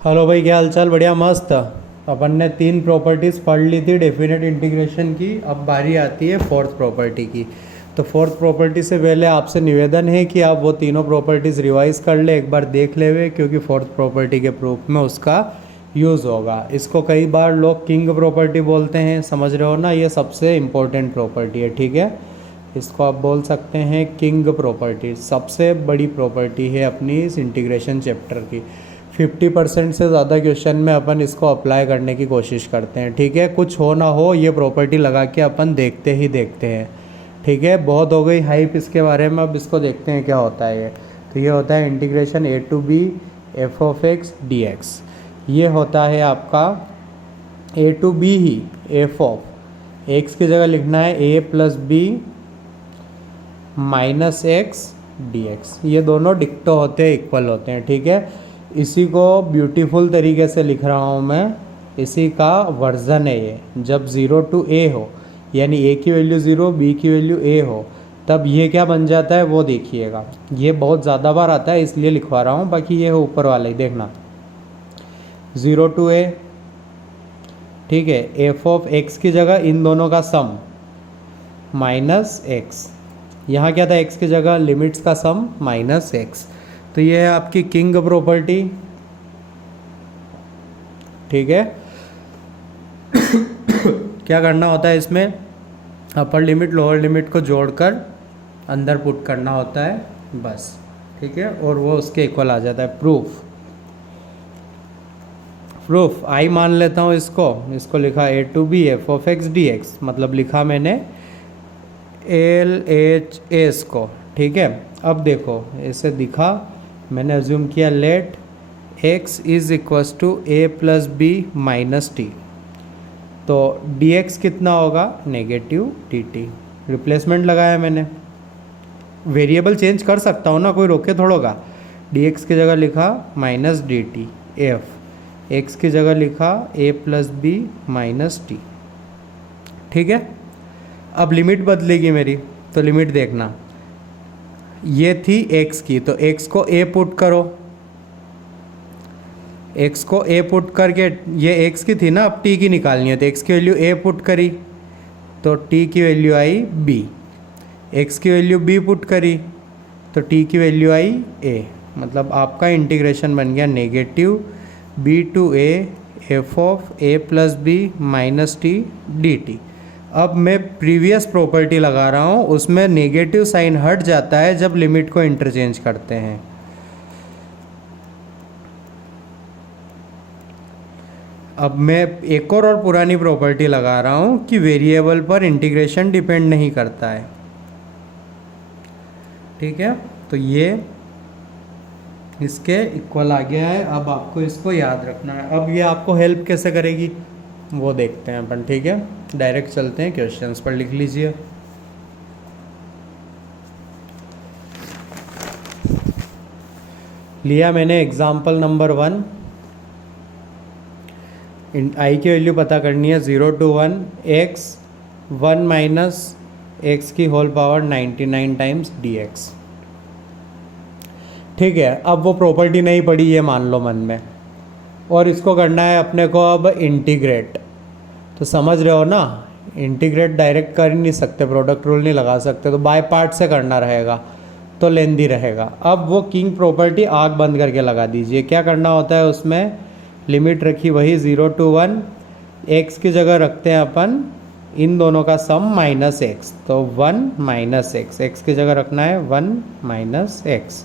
Hello भाई, क्या हाल चाल? बढ़िया मस्त। अपन ने 3 प्रॉपर्टीज़ पढ़ ली थी डेफिनेट इंटीग्रेशन की। अब बारी आती है फोर्थ प्रॉपर्टी की। तो फोर्थ प्रॉपर्टी से पहले आपसे निवेदन है कि आप वो तीनों प्रॉपर्टीज़ रिवाइज कर ले, एक बार देख ले हुए, क्योंकि फोर्थ प्रॉपर्टी के प्रूफ में उसका यूज़ होगा। इसको कई बार लोग किंग प्रॉपर्टी बोलते हैं, समझ रहे हो ना? ये सबसे इम्पोर्टेंट प्रॉपर्टी है, ठीक है। इसको आप बोल सकते हैं किंग प्रॉपर्टी, सबसे बड़ी प्रॉपर्टी है अपनी इस इंटीग्रेशन चैप्टर की। 50% से ज़्यादा क्वेश्चन में अपन इसको अप्लाई करने की कोशिश करते हैं, ठीक है। कुछ हो ना हो, ये प्रॉपर्टी लगा के अपन देखते ही देखते हैं, ठीक है। बहुत हो गई हाइप इसके बारे में, अब इसको देखते हैं क्या होता है ये। तो ये होता है integration a to b f of x dx। ये होता है आपका a to b he f of x की जगह लिखना है a plus B minus X D X. ये दोनों डिक्टो होते हैं, इक्वल होते हैं, ठीक है। इसी को ब्यूटीफुल तरीके से लिख रहा हूँ मैं, इसी का वर्जन है ये। जब 0 to a हो, यानी a की वैल्यू 0, b की वैल्यू a हो, तब ये क्या बन जाता है वो देखिएगा। ये बहुत ज़्यादा बार आता है इसलिए लिखवा रहा हूँ, बाकी ये है ऊपर वाला ही, देखना। 0 to a, ठीक है। f ऑफ x की जगह इन दोनों का सम माइनस एक्स। यहाँ क्या था? x की जगह लिमिट्स का सम माइनस एक्स। तो ये है आपकी किंग प्रॉपर्टी, ठीक है। क्या करना होता है इसमें? अपर लिमिट लोअर लिमिट को जोड़कर अंदर पुट करना होता है, बस, ठीक है। और वो उसके इक्वल आ जाता है। प्रूफ आई मान लेता हूँ इसको लिखा a to b f of x dx, मतलब लिखा मैंने LHS को, ठीक है। अब देखो, इसे दिखा, मैंने अज्यूम किया let x is equals to a plus B minus T. तो dx कितना होगा? Negative dt। रिप्लेसमेंट लगाया मैंने, वेरिएबल चेंज कर सकता हूँ ना, कोई रोके थोड़ोगा। dx की जगह लिखा माइनस dt f, x की जगह लिखा a plus B minus T, ठीक है। अब लिमिट बदलेगी मेरी, तो लिमिट देखना, ये थी x की, तो x को a पुट करो। x को a पुट करके, ये x की थी ना, अब t की निकालनी है, तो x की वैल्यू a पुट करी तो t की वैल्यू आई b। x की वैल्यू b पुट करी तो t की वैल्यू आई a। मतलब आपका इंटीग्रेशन बन गया negative b to a f of a plus B minus T D T. अब मैं प्रीवियस प्रॉपर्टी लगा रहा हूँ, उसमें नेगेटिव साइन हट जाता है जब लिमिट को इंटरचेंज करते हैं। अब मैं एक और पुरानी प्रॉपर्टी लगा रहा हूँ कि वेरिएबल पर इंटीग्रेशन डिपेंड नहीं करता है, ठीक है। तो ये इसके इक्वल आ गया है। अब आपको इसको याद रखना है। अब ये आपको हेल्प कैसे करेगी वो देखते हैं अपन, ठीक है। डायरेक्ट चलते हैं क्वेश्चंस पर, लिख लीजिए। लिया मैंने एग्जाम्पल नंबर 1। आई की वैल्यू पता करनी है 0 to 1 x 1 माइनस एक्स की होल पावर 99 टाइम्स dx, ठीक है। अब वो प्रॉपर्टी नहीं पड़ी, ये मान लो मन में, और इसको करना है अपने को अब इंटीग्रेट। तो समझ रहे हो ना, इंटीग्रेट डायरेक्ट कर ही नहीं सकते, प्रोडक्ट रूल नहीं लगा सकते, तो बाय पार्ट से करना रहेगा, तो लेंदी रहेगा। अब वो किंग प्रॉपर्टी आग बंद करके लगा दीजिए। क्या करना होता है उसमें? लिमिट रखी वही 0 to 1, x की जगह रखते हैं अपन इन दोनों का सम माइनस एक्स, तो 1 माइनस एक्स। एक्स की जगह रखना है 1 माइनस एक्स,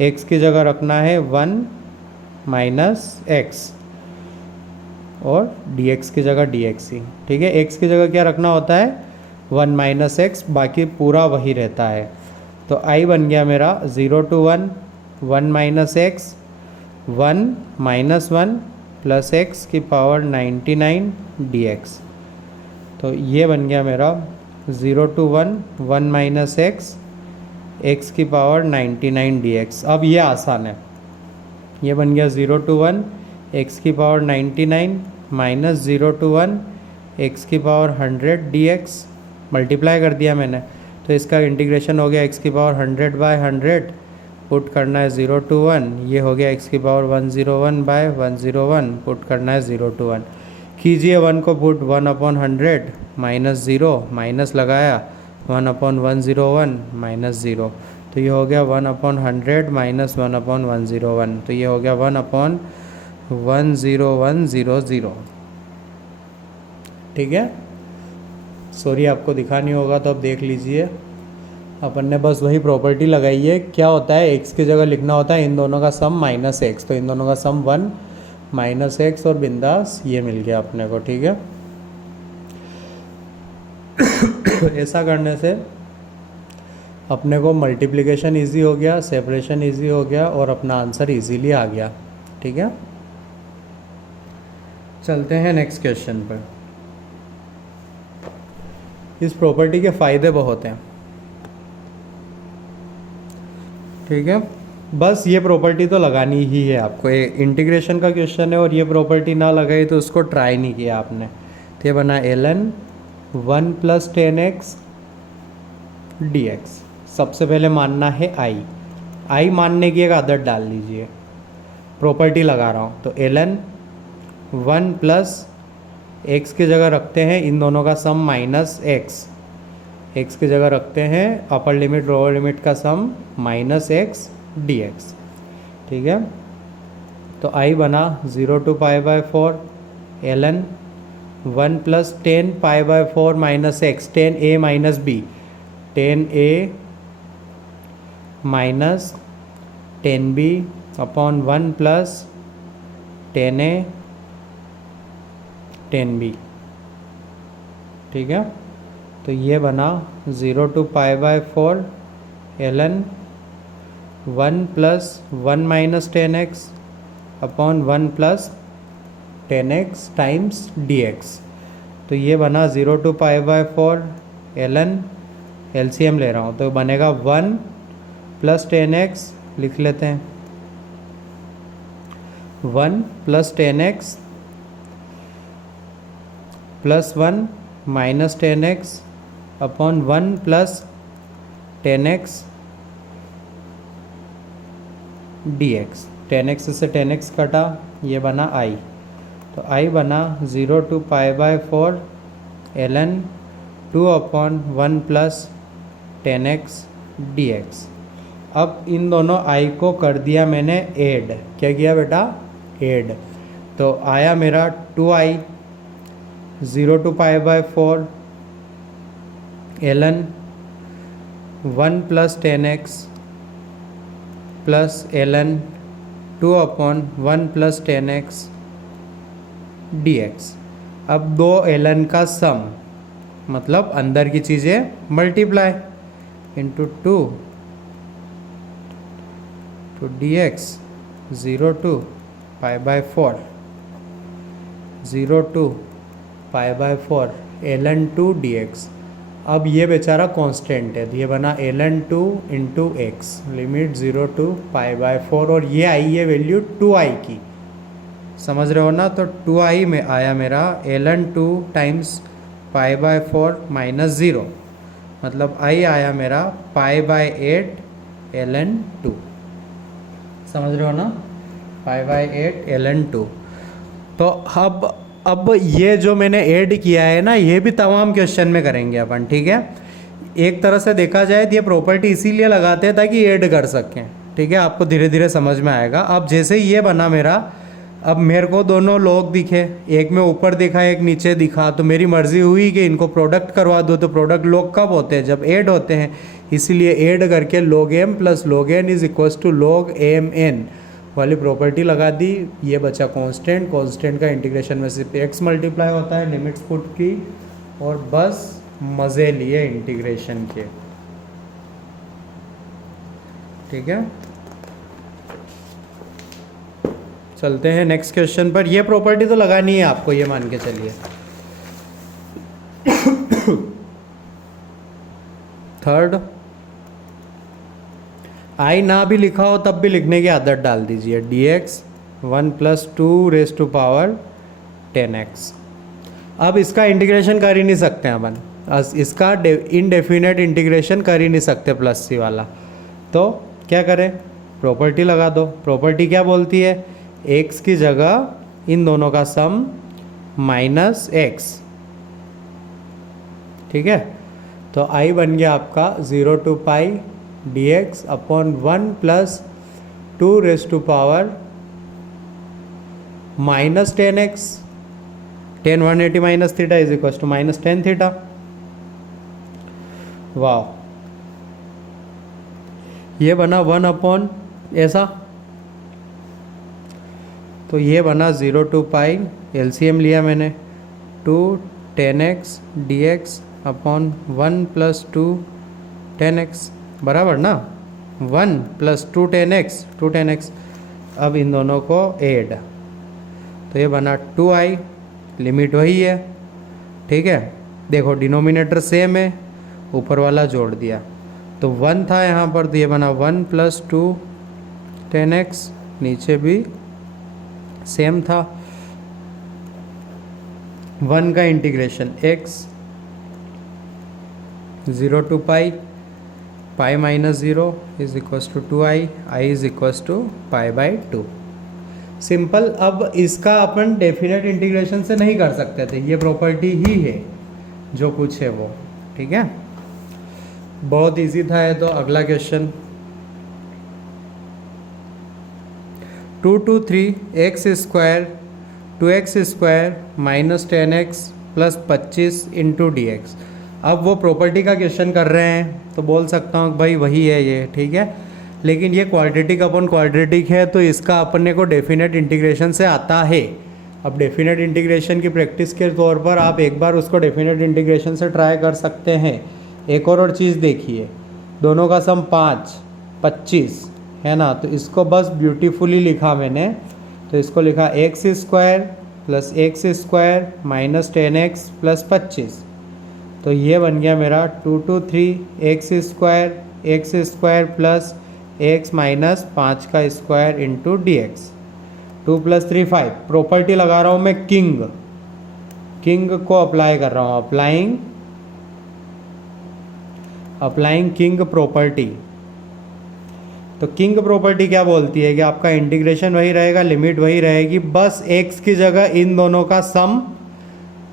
एक्स की जगह रखना है 1 माइनस एक्स, और dx की जगह dx ही, ठीक है। x की जगह क्या रखना होता है? 1 माइनस एक्स, बाकी पूरा वही रहता है। तो i बन गया मेरा 0 to 1 1 minus x 1 minus 1 plus x की पावर 99 dx। तो ये बन गया मेरा 0 to 1 1 माइनस एक्स एक्स की पावर 99 dx। अब ये आसान है, ये बन गया 0 to 1 एक्स की पावर 99 माइनस 0 to 1 एक्स की पावर 100 dx। मल्टीप्लाई कर दिया मैंने, तो इसका इंटीग्रेशन हो गया एक्स की पावर 100 बाय 100 पुट करना है 0 to 1, ये हो गया x की पावर 101 बाय 101, पुट करना है 0 to 1, कीजिए 1 को पुट 1/100 माइनस 0, माइनस लगाया 1/101 माइनस 0, तो ये हो गया 1/100 माइनस 1/101, तो ये हो गया 1/10100। ठीक है, सॉरी आपको दिखा नहीं होगा तो अब देख लीजिए। अपन ने बस वही प्रॉपर्टी लगाई है, क्या होता है x की जगह लिखना होता है इन दोनों का सम माइनस एक्स, तो इन दोनों का सम 1 माइनस एक्स और बिंदास ये मिल गया अपने को। ठीक है, ऐसा करने से अपने को मल्टीप्लिकेशन इजी हो गया, सेपरेशन इजी हो गया और अपना आंसर इजीली आ गया। ठीक है, चलते हैं नेक्स्ट क्वेश्चन पर। इस प्रॉपर्टी के फ़ायदे बहुत हैं। ठीक है, बस ये प्रॉपर्टी तो लगानी ही है आपको, ये इंटीग्रेशन का क्वेश्चन है और ये प्रॉपर्टी ना लगाई तो उसको ट्राई नहीं किया आपने। तो ये बना ln 1 + 10x dx। सबसे पहले मानना है i मानने की एक आदत डाल लीजिए, प्रॉपर्टी लगा रहा हूँ। तो ln 1 + x की जगह रखते हैं इन दोनों का सम माइनस x की जगह रखते हैं अपर लिमिट लोअर लिमिट का सम माइनस x dx। ठीक है, तो i बना 0 to π/4 ln 1 + 10 π/4 minus x, 10a minus b, 10a minus 10b upon 1 + 10a 10b। ठीक है, तो ये बना 0 to π/4 ln 1 + 1 minus 10x upon 1 + 10x times dx। तो ये बना 0 to π/4 ln, LCM ले रहा हूँ तो बनेगा 1 + 10x, लिख लेते हैं 1 + 10x + 1 minus 10x upon 1 + 10x dx। 10x से 10x कटा, ये बना i, तो i बना 0 to π/4 ln 2/1 + 10x dx। अब इन दोनों i को कर दिया मैंने ऐड, क्या किया बेटा, ऐड, तो आया मेरा 2i 0 to π/4 ln 1 + 10x plus ln 2/1 + 10x dx। अब दो ln का सम, मतलब अंदर की चीज़ें multiply, into 2 to dx 0 to π/4 0 to π/4 ln 2 dx। अब ये बेचारा कांस्टेंट है, तो ये बना ln 2 × x, लिमिट 0 to π/4, और ये आई है वैल्यू 2i की, समझ रहे हो ना। तो 2i में आया मेरा ln 2 टाइम्स π/4 - 0, मतलब i आया मेरा π/8 ln 2, समझ रहे हो ना, π/8 ln 2। तो अब ये जो मैंने ऐड किया है ना, ये भी तमाम क्वेश्चन में करेंगे अपन। ठीक है, एक तरह से देखा जाए तो ये प्रॉपर्टी इसीलिए लगाते हैं ताकि ऐड कर सकें। ठीक है, आपको धीरे धीरे समझ में आएगा। अब जैसे ये बना मेरा, अब मेरे को दोनों लोग दिखे, एक में ऊपर दिखा एक नीचे दिखा, तो मेरी मर्जी हुई कि इनको प्रोडक्ट करवा दो। तो प्रोडक्ट लोग कब होते हैं, जब ऐड होते हैं, इसीलिए ऐड करके log m + log n = log mn वाली प्रॉपर्टी लगा दी। ये बचा कांस्टेंट, कांस्टेंट का इंटीग्रेशन में सिर्फ x मल्टीप्लाई होता है, लिमिट्स पुट की, और बस मज़े लिए इंटीग्रेशन के। ठीक है, चलते हैं नेक्स्ट क्वेश्चन पर। ये प्रॉपर्टी तो लगानी है आपको, ये मान के चलिए। थर्ड, आई ना भी लिखा हो तब भी लिखने की आदत डाल दीजिए, dx 1 + 2 × 10x। अब इसका इंटीग्रेशन कर ही नहीं सकते अपन, इसका इनडेफिनेट इंटीग्रेशन कर ही नहीं सकते प्लस सी वाला, तो क्या करें, प्रॉपर्टी लगा दो। प्रॉपर्टी क्या बोलती है, x की जगह इन दोनों का सम माइनस x, ठीक है। तो i बन गया आपका 0 to pi dx upon 1 plus 2 raise to power minus 10x, tan 180 minus theta is equal to minus 10 theta. वाह, ये बना 1 अपॉन ऐसा, तो ये बना 0 to पाई, एलसीएम लिया मैंने, 2 10x dx upon 1 plus 2 10x बराबर ना, 1 प्लस 2 10x। अब इन दोनों को ऐड, तो ये बना 2i, लिमिट वही है, ठीक है। देखो डिनोमिनेटर सेम है, ऊपर वाला जोड़ दिया, तो 1 था यहाँ पर, तो ये बना 1 प्लस 2 10x, नीचे भी सेम था। 1 का integration x 0 to pi, pi minus 0 is equals to 2i, i is equals to pi by 2। Simple. अब इसका अपन डेफिनेट इंटीग्रेशन से नहीं कर सकते थे, ये प्रॉपर्टी ही है जो कुछ है वो, ठीक है। बहुत इजी था ये तो। अगला question 2 to 3 x square 2x square minus 10x plus 25 into d x. अब वो प्रॉपर्टी का क्वेश्चन कर रहे हैं तो बोल सकता हूँ भाई वही है ये, ठीक है। लेकिन ये क्वाड्रेटिक अपॉन क्वाड्रेटिक है, तो इसका अपने को डेफिनेट इंटीग्रेशन से आता है। अब डेफिनेट इंटीग्रेशन की प्रैक्टिस के तौर पर आप एक बार उसको डेफिनेट इंटीग्रेशन से ट्राई कर सकते हैं। एक और चीज़ देखिए, दोनों का सम 5 25 है ना, तो इसको बस ब्यूटीफुली लिखा मैंने, तो इसको लिखा x square plus x square minus 10x plus 25, तो ये बन गया मेरा 2 to 3 x square plus x minus 5 का square into d x. 2 + 3 5। Property लगा रहा हूँ मैं, किंग को अप्लाई कर रहा हूँ, अप्लाइंग किंग प्रॉपर्टी। तो किंग प्रॉपर्टी क्या बोलती है कि आपका इंटीग्रेशन वही रहेगा, लिमिट वही रहेगी, बस x की जगह इन दोनों का सम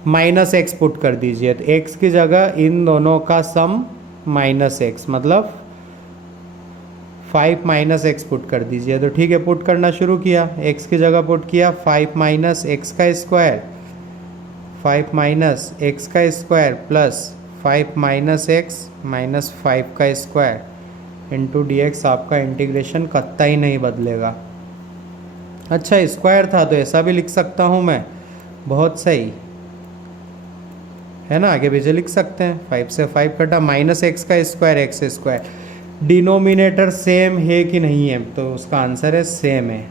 माइनस एक्स पुट कर दीजिए। तो x की जगह इन दोनों का सम माइनस एक्स, मतलब 5 माइनस एक्स पुट कर दीजिए। तो ठीक है, पुट करना शुरू किया, x की जगह पुट किया 5 माइनस एक्स का स्क्वायर, 5 माइनस एक्स का square plus 5 minus x minus 5 का स्क्वायर इंटू डी एक्स। आपका इंटीग्रेशन कत्ता ही नहीं बदलेगा। अच्छा, स्क्वायर था तो ऐसा भी लिख सकता हूँ मैं, बहुत सही है ना, आगे पीछे लिख सकते हैं। 5 से 5 कटा, माइनस एक्स का square x square. Denominator same है कि नहीं है, तो उसका आंसर है सेम है।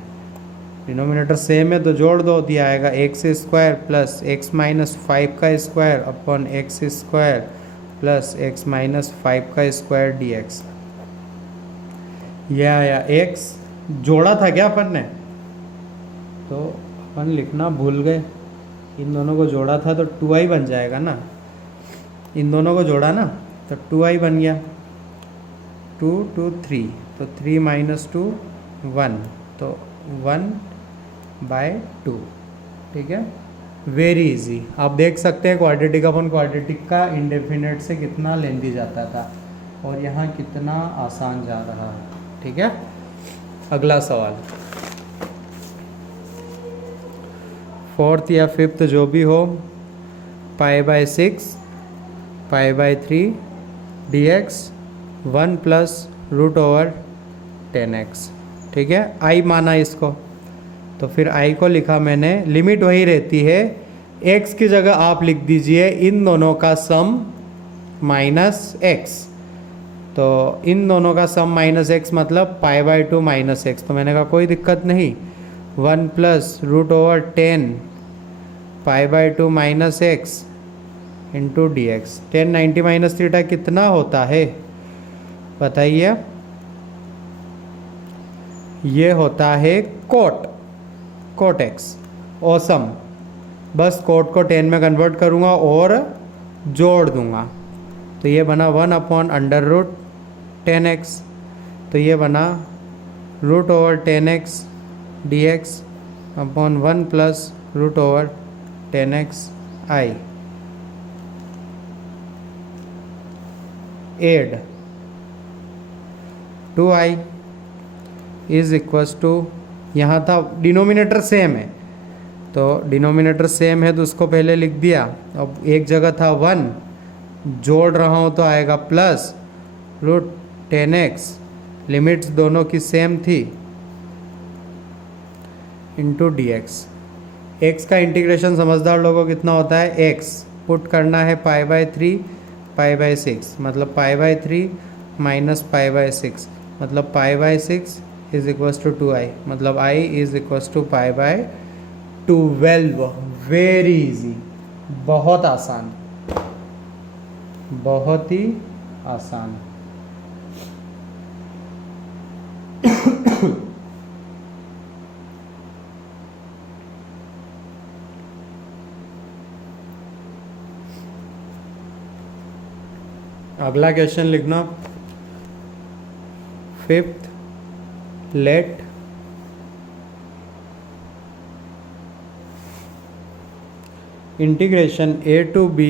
डिनोमिनेटर सेम है तो जोड़ दो, दिया आएगा x square plus x minus 5 का square upon x square plus x minus 5 का स्क्वायर डी एक्स। यह आया x, जोड़ा था क्या अपन ने, तो अपन लिखना भूल गए। इन दोनों को जोड़ा था तो 2i बन जाएगा ना, इन दोनों को जोड़ा ना तो 2i बन गया। 2 to 3, तो 3 माइनस 2 1, तो 1/2, ठीक है। Very easy. आप देख सकते हैं क्वाड्रेटिक अपॉन क्वाड्रेटिक का इंडेफिनेट से कितना लेंदी जाता था और यहाँ कितना आसान जा रहा है, ठीक है। अगला सवाल 4th या 5th जो भी हो, π/6 π/3 dx 1 प्लस √10x, ठीक है। i माना इसको, तो फिर i को लिखा मैंने, लिमिट वही रहती है, x की जगह आप लिख दीजिए इन दोनों का सम माइनस x। तो इन दोनों का सम माइनस एक्स मतलब π/2 माइनस एक्स, तो मैंने कहा कोई दिक्कत नहीं, 1 plus √10 π/2 minus x into d x. 10 90 minus theta कितना होता है बताइए, ये होता है कोट एक्स। ऑसम, बस कोट को 10 में कन्वर्ट करूँगा और जोड़ दूँगा, तो ये बना 1 अपॉन अंडर रूट 10x, तो ये बना root over 10x dx upon 1 plus root over 10x I। Add 2i is equals to, यहाँ था डिनोमिनेटर सेम है तो डिनोमिनेटर सेम है तो उसको पहले लिख दिया। अब एक जगह था 1, जोड़ रहा हूँ तो आएगा प्लस रूट 10x, लिमिट्स दोनों की सेम थी, इंटू dx। x का इंटीग्रेशन समझदार लोगों को कितना होता है, x पुट करना है π/3 π/6, मतलब π/3 माइनस π/6, मतलब π/6 इज इक्वल्स टू 2i, मतलब i is equals to π/12। Very easy, बहुत आसान, बहुत ही आसान। अगला क्वेश्चन लिखना, fifth, let integration a to b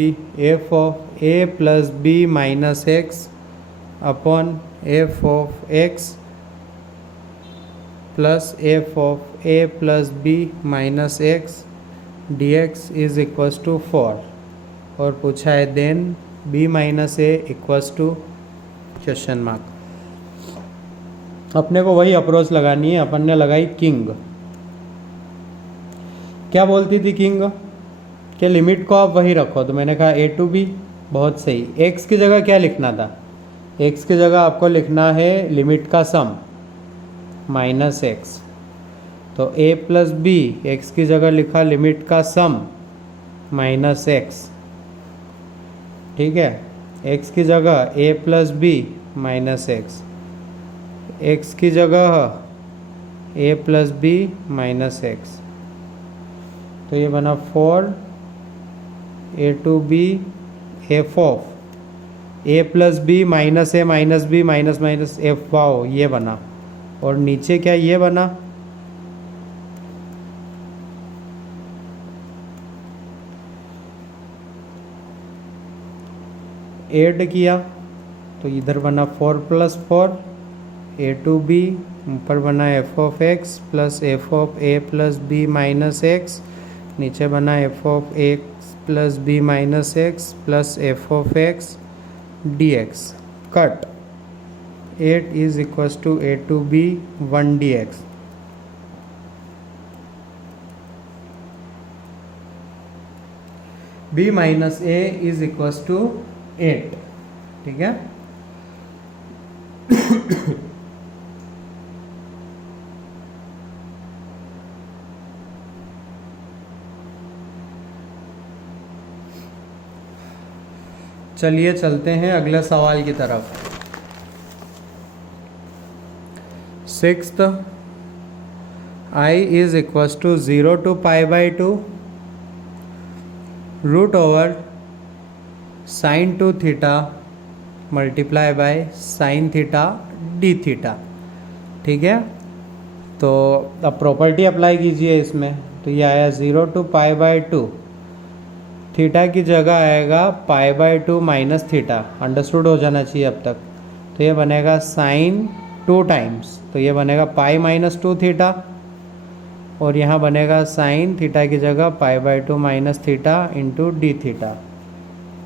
f of a plus b minus x upon f of x plus f of a plus b minus x dx is equals to 4। और पूछा है then b minus A equals to question mark. अपने को वही approach लगानी है, अपन ने लगाई किंग। क्या बोलती थी किंग कि लिमिट को आप वही रखो, तो मैंने कहा a to b, बहुत सही। x की जगह क्या लिखना था, x की जगह आपको लिखना है लिमिट का सम माइनस x, तो a प्लस बी, x की जगह लिखा लिमिट का सम माइनस x, ठीक है। x की जगह a plus B minus X, x की जगह a plus B minus X, तो ये बना 4 a to B F of a plus B minus A minus B minus minus F, wow ये बना। और नीचे क्या ये बना, ऐड किया तो इधर बना 4 प्लस 4 a टू बी, ऊपर बना F of X plus F of A plus B minus X, नीचे बना F of X plus B minus X plus F of X D X. Cut 8 is equals to A to B 1 D X. b minus A is equals to 8, ठीक है। चलिए चलते हैं अगले सवाल की तरफ। Sixth, i is equals to 0 to π/2 root over sine 2 theta multiply by sine theta d theta, ठीक है। तो अब प्रॉपर्टी अप्लाई कीजिए इसमें, तो ये आया 0 टू π/2, थीटा की जगह आएगा π/2 माइनस थीटा, अंडरस्टूड हो जाना चाहिए अब तक। तो ये बनेगा साइन 2 टाइम्स, तो ये बनेगा पाई माइनस 2 थीटा, और यहाँ बनेगा साइन थीटा की जगह π/2 minus theta into d theta.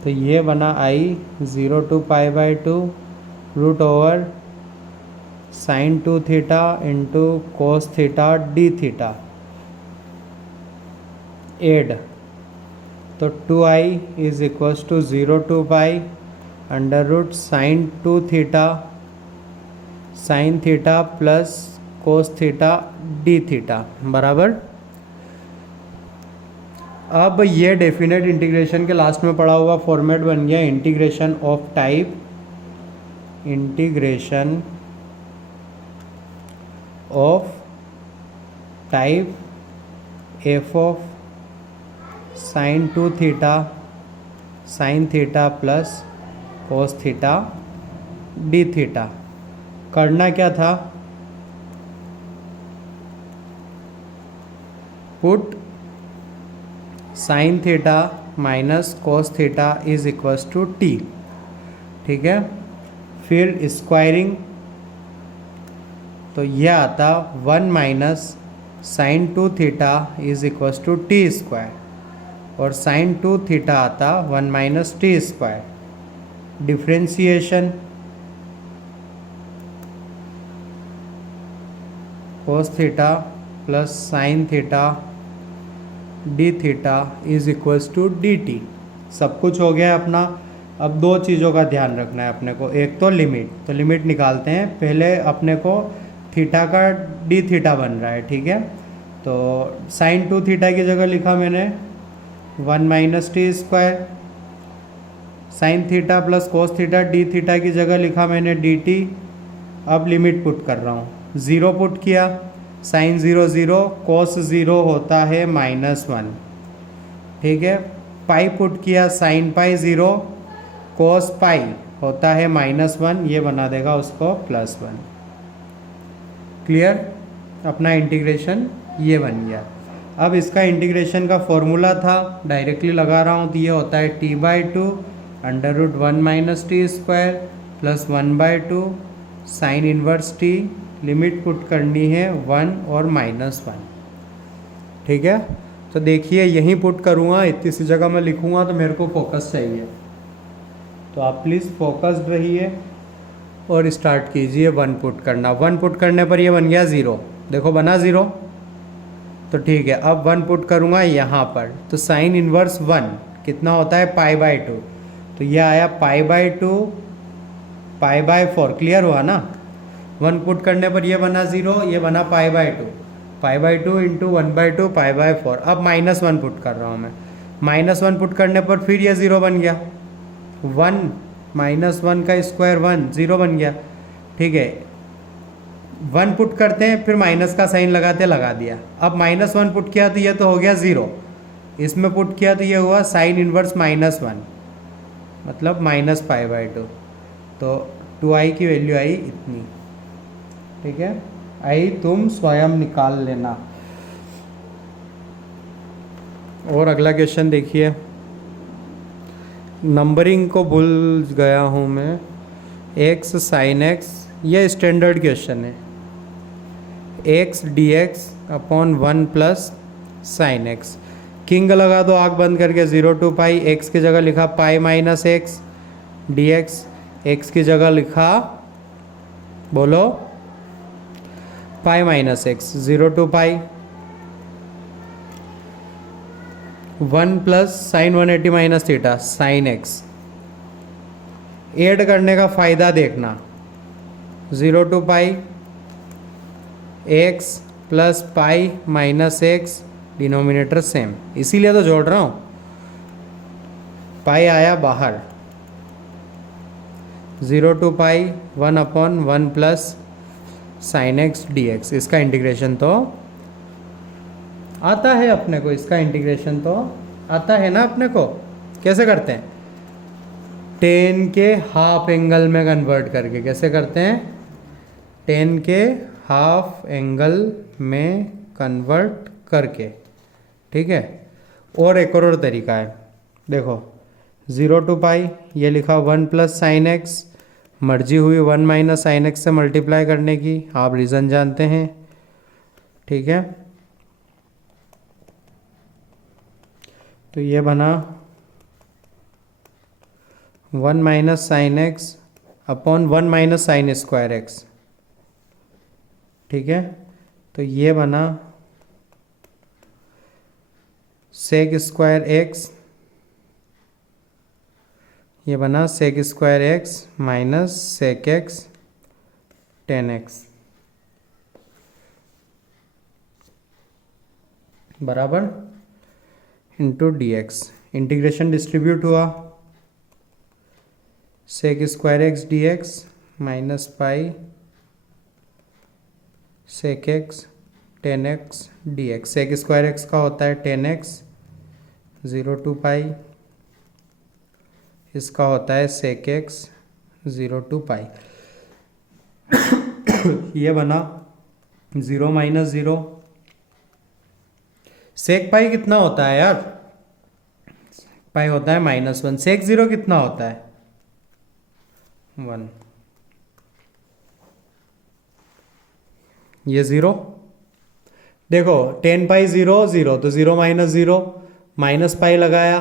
तो ये बना I 0 to π/2 root over sine 2 theta into cos theta d theta. Add तो 2i is equals to 0 to pi under root sine 2 theta sine theta plus cos theta d theta बराबर। अब ये definite integration के last में पढ़ा हुआ format बन गया integration of type, integration of type F of sine 2 theta sine theta plus cos theta d theta. करना क्या था, put sine theta minus cos theta is equals to t, ठीक है। फिर स्क्वायरिंग, तो यह आता 1 minus sine 2 theta is equals to t square, और साइन 2 थीटा आता 1 minus t square. Differentiation, cos theta plus sine theta d theta is equals to d t. सब कुछ हो गया अपना। अब दो चीज़ों का ध्यान रखना है अपने को, एक तो लिमिट, तो लिमिट निकालते हैं। पहले अपने को थीटा का डी थीटा बन रहा है, ठीक है। तो साइन 2 थीटा की जगह लिखा मैंने 1 minus t square, sign theta plus cos theta d theta की जगह लिखा मैंने डी टी। अब लिमिट पुट कर रहा हूँ, ज़ीरो पुट किया, साइन 0 0, कोस 0 होता है -1, ठीक है। पाई पुट किया, साइन पाई 0, कोस पाई होता है -1, ये बना देगा उसको +1। क्लियर? अपना इंटीग्रेशन ये बन गया। अब इसका इंटीग्रेशन का फॉर्मूला था, डायरेक्टली लगा रहा हूँ, तो ये होता है t/2 √1 minus t square plus 1/2 sine inverse T. Limit put करनी है 1 और -1, ठीक है। तो देखिए यहीं पुट करूँगा, इतनी सी जगह मैं लिखूँगा, तो मेरे को फोकस चाहिए, तो आप प्लीज़ फोकस्ड रहिए और स्टार्ट कीजिए 1 पुट करना। 1 पुट करने पर ये बन गया 0, देखो बना 0, तो ठीक है। अब 1 पुट करूँगा यहाँ पर, तो साइन इनवर्स 1 कितना होता है π/2, तो ये आया π/2 π/4। क्लियर हुआ ना? 1 पुट करने पर ये बना 0, ये बना π/2, π/2 इंटू 1/2 π/4। अब -1 पुट कर रहा हूँ मैं, -1 पुट करने पर फिर ये 0 बन गया, 1 -1 का स्क्वायर 1, 0 बन गया, ठीक है। 1 पुट करते हैं, फिर माइनस का साइन लगाते, लगा दिया। अब -1 पुट किया तो ये तो हो गया 0, इसमें पुट किया तो ये हुआ साइन इनवर्स -1, मतलब -π/2, तो 2i की वैल्यू आई इतनी, ठीक है। आई तुम स्वयं निकाल लेना। और अगला क्वेश्चन देखिए, नंबरिंग को भूल गया हूँ मैं, x साइन x, ये स्टैंडर्ड क्वेश्चन है। x dx upon 1 plus sign x, king लगा दो आँख बंद करके, 0 to पाई, x की जगह लिखा pi minus x dx, x की जगह लिखा, बोलो, pi minus x, 0 to pi, 1 plus sign 180 minus theta sine x। Add करने का फ़ायदा देखना, 0 to pi x plus pi minus x, denominator same, इसीलिए तो जोड़ रहा हूँ। पाई आया बाहर, 0 to pi 1/1 plus sine x dx, इसका इंटीग्रेशन तो आता है अपने को, इसका इंटीग्रेशन तो आता है ना अपने को। कैसे करते हैं? टेन के हाफ एंगल में कन्वर्ट करके। कैसे करते हैं? टेन के हाफ एंगल में कन्वर्ट करके, ठीक है। और एक और तरीका है, देखो 0 to पाई, ये लिखा 1 प्लस साइन एक्स, मर्जी हुई 1 माइनस साइन एक्स से मल्टीप्लाई करने की, आप रीज़न जानते हैं, ठीक है। तो ये बना 1 minus sine x upon 1 minus sine square x, ठीक है। तो ये बना सेक स्क्वायर एक्स, ये बना sec square x minus sec x tan x बराबर into d x. Integration distribute हुआ, sec square x D x minus pi sec x tan x D x. Sec square x का होता है 10x, 0 to पाई, इसका होता है सेक x 0 to पाई। ये बना 0 माइनस 0, सेक पाई कितना होता है यार? पाई होता है -1। सेक 0 कितना होता है? 1। ये 0। देखो 10 पाई 0 0, तो 0 - 0, माइनस पाई लगाया,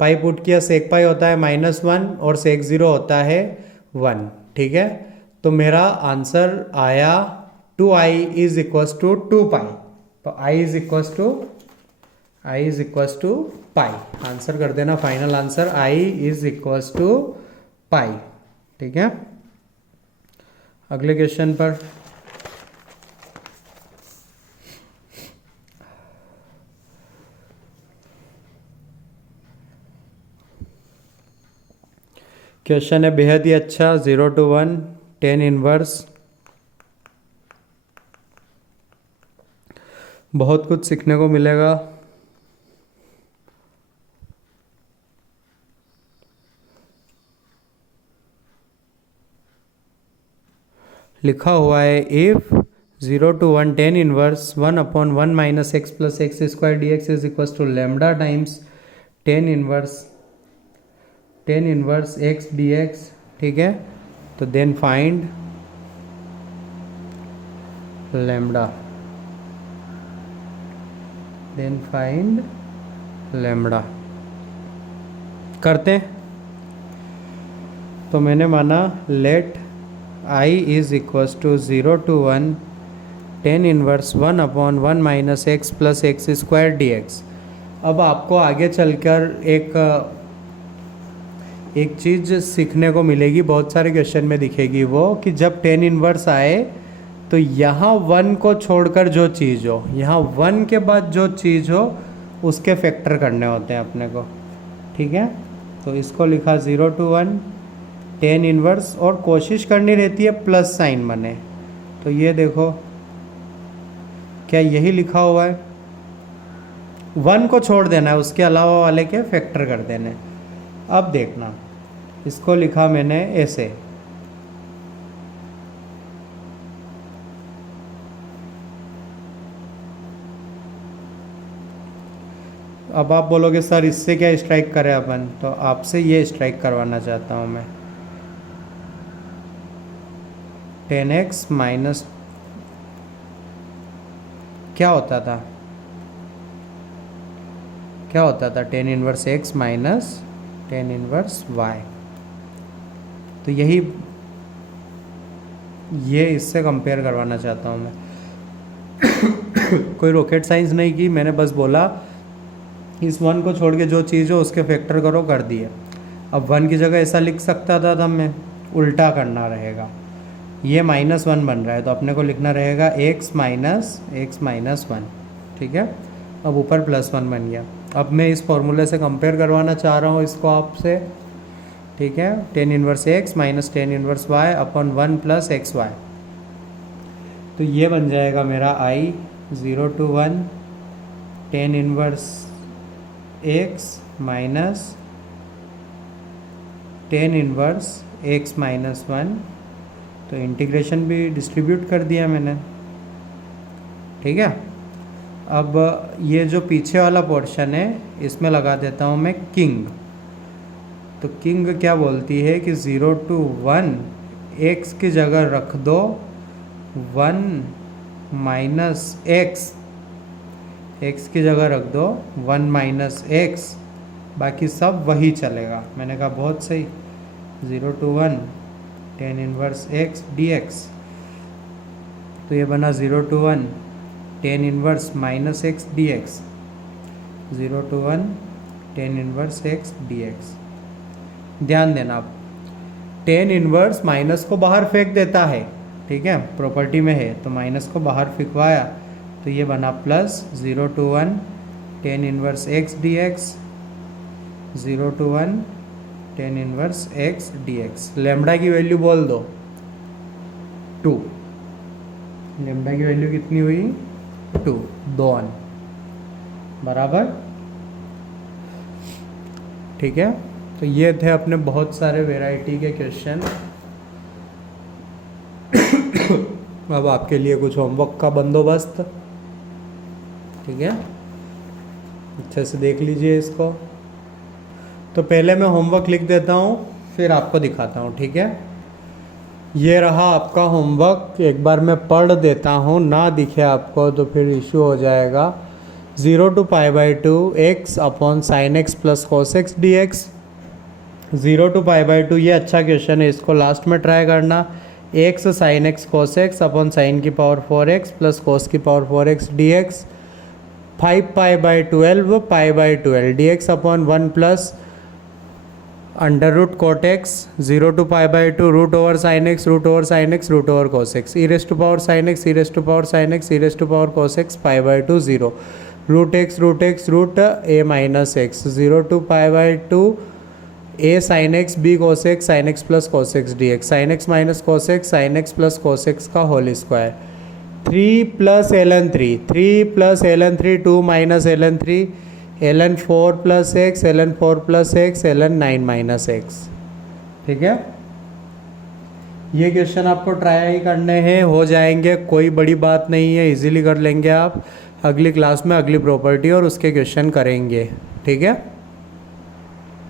पाई पुट किया, सेक पाई होता है -1 और सेक 0 होता है 1। ठीक है, तो मेरा आंसर आया 2i is equals to 2 pi. तो i is equals to pi. Answer कर देना, final answer i is equals to pi. ठीक है, अगले क्वेश्चन पर। क्वेश्चन है बेहद ही अच्छा। 0 to 1 tan इनवर्स। बहुत कुछ सीखने को मिलेगा। लिखा हुआ है if 0 to 1 tan inverse 1/1 - x + x² dx is equal to lambda times tan inverse x dx। ठीक है, तो देन फाइंड लैम्डा। करते हैं। तो मैंने माना let i is equals to 0 to 1 tan inverse 1/1 - x + x² dx। अब आपको आगे चलकर एक चीज़ सीखने को मिलेगी, बहुत सारे क्वेश्चन में दिखेगी वो, कि जब tan इनवर्स आए तो यहाँ 1 को छोड़कर जो चीज़ हो, यहाँ 1 के बाद जो चीज़ हो उसके फैक्टर करने होते हैं अपने को। ठीक है, तो इसको लिखा 0 to 1 tan इनवर्स, और कोशिश करनी रहती है प्लस साइन बने। तो ये देखो, क्या यही लिखा हुआ है? 1 को छोड़ देना है, उसके अलावा वाले के फैक्टर कर देने। अब देखना, इसको लिखा मैंने ऐसे। अब आप बोलोगे सर इससे क्या स्ट्राइक करें अपन, तो आपसे ये स्ट्राइक करवाना चाहता हूँ मैं। 10x माइनस क्या होता था tan inverse x minus tan inverse y। तो ये इससे कंपेयर करवाना चाहता हूँ मैं। कोई रॉकेट साइंस नहीं की, मैंने बस बोला इस 1 को छोड़ के जो चीज़ हो उसके फैक्टर करो, कर दिए। अब 1 की जगह ऐसा लिख सकता था तब मैं, उल्टा करना रहेगा। ये -1 बन रहा है तो अपने को लिखना रहेगा x माइनस 1। ठीक है, अब ऊपर +1 बन गया। अब मैं इस फॉर्मूले से कंपेयर करवाना चाह रहा हूँ इसको आपसे। ठीक है, tan inverse x minus tan inverse y upon 1 + xy। तो ये बन जाएगा मेरा i 0 to 1 tan inverse x minus tan inverse x minus 1। तो इंटीग्रेशन भी डिस्ट्रीब्यूट कर दिया मैंने। ठीक है, अब ये जो पीछे वाला पोर्शन है इसमें लगा देता हूँ मैं किंग। तो किंग क्या बोलती है कि 0 to 1 x की जगह रख दो 1 माइनस x की जगह रख दो 1 माइनस x, बाकी सब वही चलेगा। मैंने कहा बहुत सही। 0 to 1 tan inverse x dx। तो ये बना 0 to 1 tan inverse minus x dx। 0 to 1 tan inverse x dx। ध्यान देना, आप tan इनवर्स माइनस को बाहर फेंक देता है। ठीक है, प्रॉपर्टी में है तो माइनस को बाहर फेंकवाया, तो ये बना plus 0 to 1 tan inverse x dx। 0 to 1 tan inverse x dx। Lambda की वैल्यू बोल दो 2। लैम्डा की वैल्यू कितनी हुई? 2 बराबर। ठीक है, तो ये थे अपने बहुत सारे वैरायटी के क्वेश्चन। अब आपके लिए कुछ होमवर्क का बंदोबस्त। ठीक है, अच्छे से देख लीजिए इसको। तो पहले मैं होमवर्क लिख देता हूँ, फिर आपको दिखाता हूँ, ठीक है। ये रहा आपका होमवर्क, एक बार मैं पढ़ देता हूँ, ना दिखे आपको तो फिर इशू हो जाएगा। 0 to π/2 x upon sine x plus cos x D x. 0 to π/2 ये अच्छा क्वेश्चन है, इसको लास्ट में ट्राई करना। x sine x cos x upon sine की पावर 4x प्लस कोस की power 4x d x. 5π/12 π/12 d x upon 1 plus under root cot x. 0 to π/2 root over sine x root over sine x root over cos x. E raise to power sine x e raise to power sine x e raise to power cos x π/2 0 root x root A minus x. 0 to π/2 A sine x B cos x sine x plus cos x D x. Sine x minus cos x sine x plus cos x का whole square. 3 plus ln 3 3 plus ln 3 2 minus ln 3 ln 4 plus x ln 4 plus x ln 9 minus x. ठीक है, ये question आपको try करने हैं, हो जाएंगे, कोई बड़ी बात नहीं है, इजीली कर लेंगे आप। अगली क्लास में अगली प्रॉपर्टी और उसके क्वेश्चन करेंगे, ठीक है।